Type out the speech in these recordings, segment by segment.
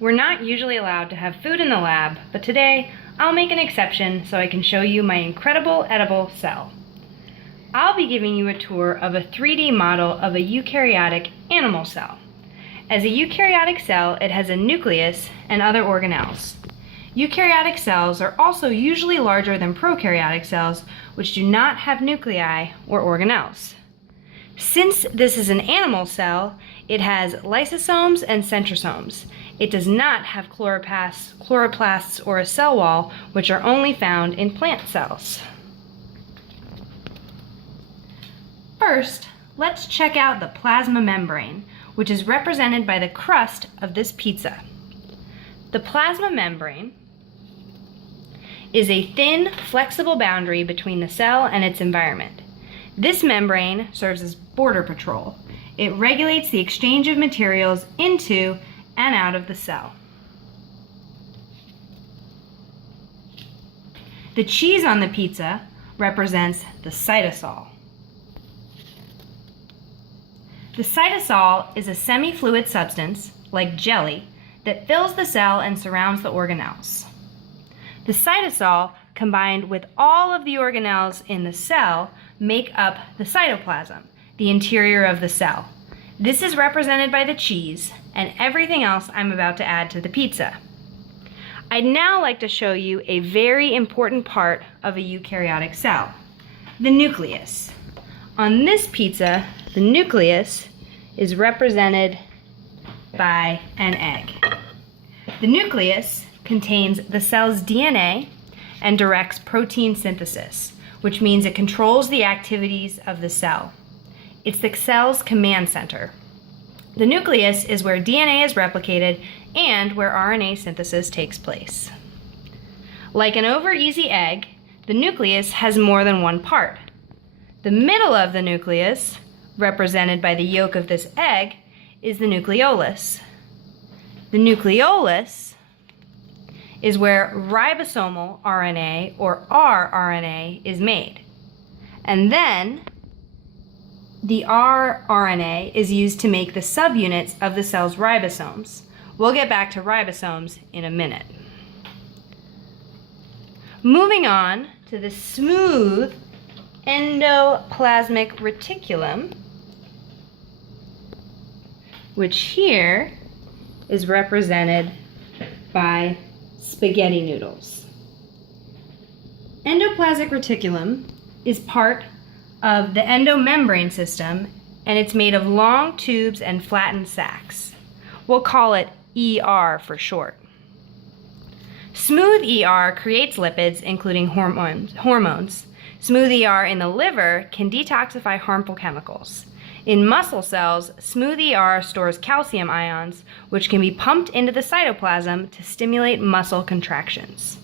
We're not usually allowed to have food in the lab, but today I'll make an exception so I can show you my incredible edible cell. I'll be giving you a tour of a 3D model of a eukaryotic animal cell. As a eukaryotic cell, it has a nucleus and other organelles. Eukaryotic cells are also usually larger than prokaryotic cells, which do not have nuclei or organelles. Since this is an animal cell, it has lysosomes and centrosomes. It does not have chloroplasts, or a cell wall, which are only found in plant cells. First, let's check out the plasma membrane, which is represented by the crust of this pizza. The plasma membrane is a thin, flexible boundary between the cell and its environment. This membrane serves as border patrol. It regulates the exchange of materials into and out of the cell. The cheese on the pizza represents the cytosol. The cytosol is a semi-fluid substance, like jelly, that fills the cell and surrounds the organelles. The cytosol, combined with all of the organelles in the cell, make up the cytoplasm, the interior of the cell. This is represented by the cheese and everything else I'm about to add to the pizza. I'd now like to show you a very important part of a eukaryotic cell, the nucleus. On this pizza, the nucleus is represented by an egg. The nucleus contains the cell's DNA and directs protein synthesis, which means it controls the activities of the cell. It's the cell's command center. The nucleus is where DNA is replicated and where RNA synthesis takes place. Like an over-easy egg, the nucleus has more than one part. The middle of the nucleus, represented by the yolk of this egg, is the nucleolus. The nucleolus is where ribosomal RNA, or rRNA, is made. And then the rRNA is used to make the subunits of the cell's ribosomes. We'll get back to ribosomes in a minute. Moving on to the smooth endoplasmic reticulum, which here is represented by spaghetti noodles. Endoplasmic reticulum is part of the endomembrane system, and it's made of long tubes and flattened sacs. We'll call it ER for short. Smooth ER creates lipids, including hormones. Smooth ER in the liver can detoxify harmful chemicals. In muscle cells, smooth ER stores calcium ions, which can be pumped into the cytoplasm to stimulate muscle contractions.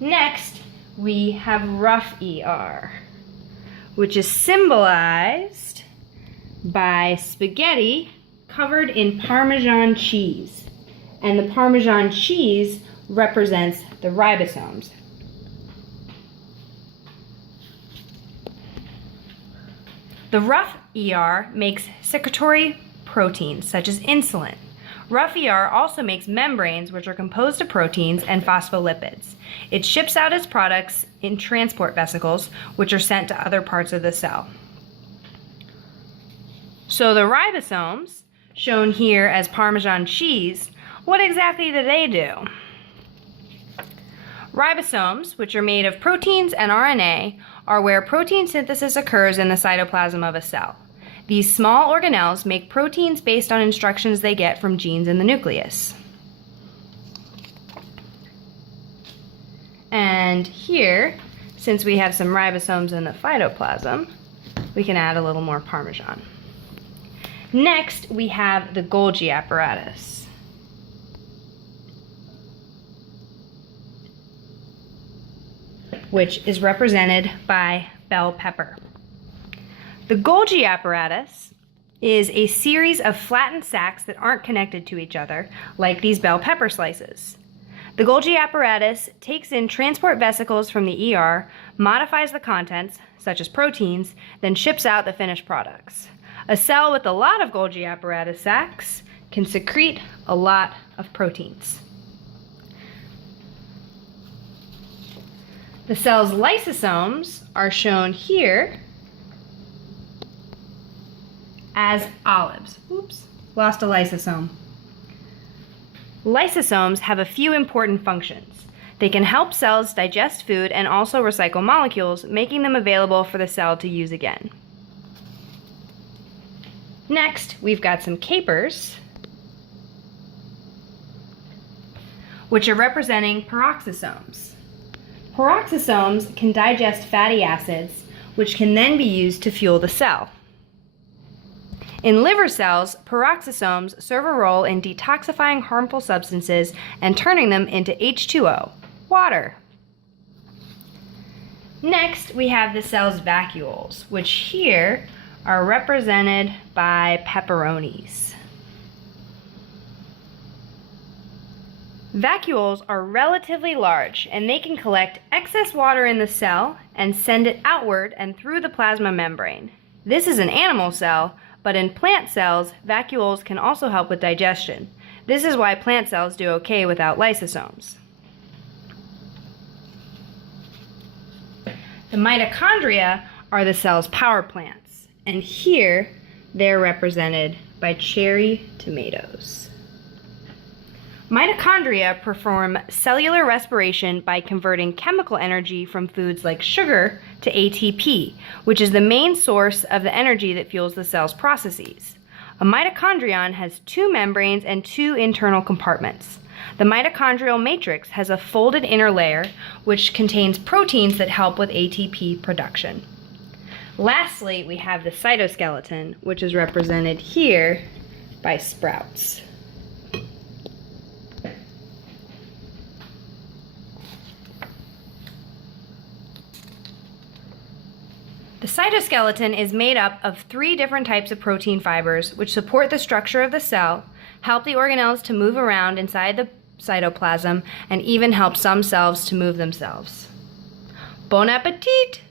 Next, we have rough ER, which is symbolized by spaghetti covered in Parmesan cheese. And the Parmesan cheese represents the ribosomes. The rough ER makes secretory proteins, such as insulin. Rough ER also makes membranes, which are composed of proteins and phospholipids. It ships out its products in transport vesicles, which are sent to other parts of the cell. So the ribosomes, shown here as Parmesan cheese, what exactly do they do? Ribosomes, which are made of proteins and RNA, are where protein synthesis occurs in the cytoplasm of a cell. These small organelles make proteins based on instructions they get from genes in the nucleus. And here, since we have some ribosomes in the phytoplasm, we can add a little more Parmesan. Next, we have the Golgi apparatus. Which is represented by bell pepper. The Golgi apparatus is a series of flattened sacs that aren't connected to each other, like these bell pepper slices. The Golgi apparatus takes in transport vesicles from the ER, modifies the contents, such as proteins, then ships out the finished products. A cell with a lot of Golgi apparatus sacs can secrete a lot of proteins. The cell's lysosomes are shown here as olives. Oops, lost a lysosome. Lysosomes have a few important functions. They can help cells digest food and also recycle molecules, making them available for the cell to use again. Next, we've got some capers, which are representing peroxisomes. Peroxisomes can digest fatty acids, which can then be used to fuel the cell. In liver cells, peroxisomes serve a role in detoxifying harmful substances and turning them into H2O, water. Next, we have the cell's vacuoles, which here are represented by peperonis. Vacuoles are relatively large, and they can collect excess water in the cell and send it outward and through the plasma membrane. This is an animal cell, but in plant cells, vacuoles can also help with digestion. This is why plant cells do okay without lysosomes. The mitochondria are the cell's power plants, and here they're represented by cherry tomatoes. Mitochondria perform cellular respiration by converting chemical energy from foods like sugar to ATP, which is the main source of the energy that fuels the cell's processes. A mitochondrion has two membranes and two internal compartments. The mitochondrial matrix has a folded inner layer, which contains proteins that help with ATP production. Lastly, we have the cytoskeleton, which is represented here by sprouts. The cytoskeleton is made up of 3 different types of protein fibers which support the structure of the cell, help the organelles to move around inside the cytoplasm, and even help some cells to move themselves. Bon appetit!